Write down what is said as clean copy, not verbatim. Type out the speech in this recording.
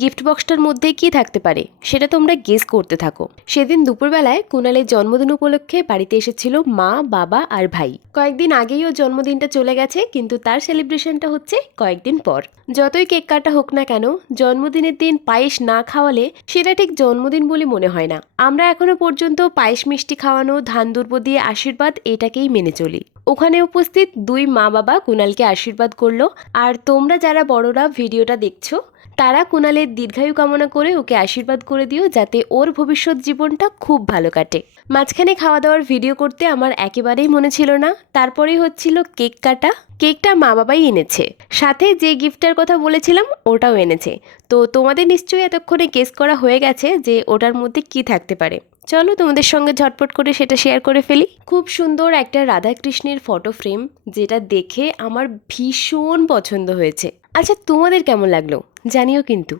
Gift বক্সটার মধ্যে কি থাকতে পারে সেটা তোমরা গেস করতে থাকো। সেদিন দুপুরবেলায় কুণালের জন্মদিন উপলক্ষে বাড়িতে এসেছিল মা, বাবা আর ভাই। কয়েকদিন আগেই ওর জন্মদিনটা চলে গেছে, কিন্তু তার সেলিব্রেশনটা হচ্ছে কয়েকদিন পর। যতই কেক কাটা হোক না কেন, জন্মদিনের দিন পায়েস না খাওয়ালে সেটা ঠিক জন্মদিন বলে মনে হয় না। আমরা এখনো পর্যন্ত পায়েস মিষ্টি খাওয়ানো, ধান দুর্ব দিয়ে আশীর্বাদ এটাকেই মেনে চলি। ওখানে উপস্থিত দুই মা বাবা কুণালকে আশীর্বাদ করলো, আর তোমরা যারা বড়রা ভিডিওটা দেখছো তারা কুণালের দীর্ঘায়ু কামনা করে ওকে আশীর্বাদ করে দিও, যাতে ওর ভবিষ্যৎ জীবনটা খুব ভালো কাটে। মাঝখানে খাওয়া দাওয়ার ভিডিও করতে আমার একেবারেই মনে ছিল না। তারপরেই হচ্ছিল কেক কাটা। কেকটা মা বাবাই এনেছে, সাথে যে গিফটের কথা বলেছিলাম ওটাও এনেছে। তো তোমাদের নিশ্চয়ই এতক্ষণে গেস করা হয়ে গেছে যে ওটার মধ্যে কি থাকতে পারে। চলো তোমাদের সঙ্গে ঝটপট করে সেটা শেয়ার করে ফেলি। খুব সুন্দর একটা রাধাকৃষ্ণের ফটো ফ্রেম, যেটা দেখে আমার ভীষণ পছন্দ হয়েছে। আচ্ছা, তোমাদের কেমন লাগলো জানিও কিন্তু।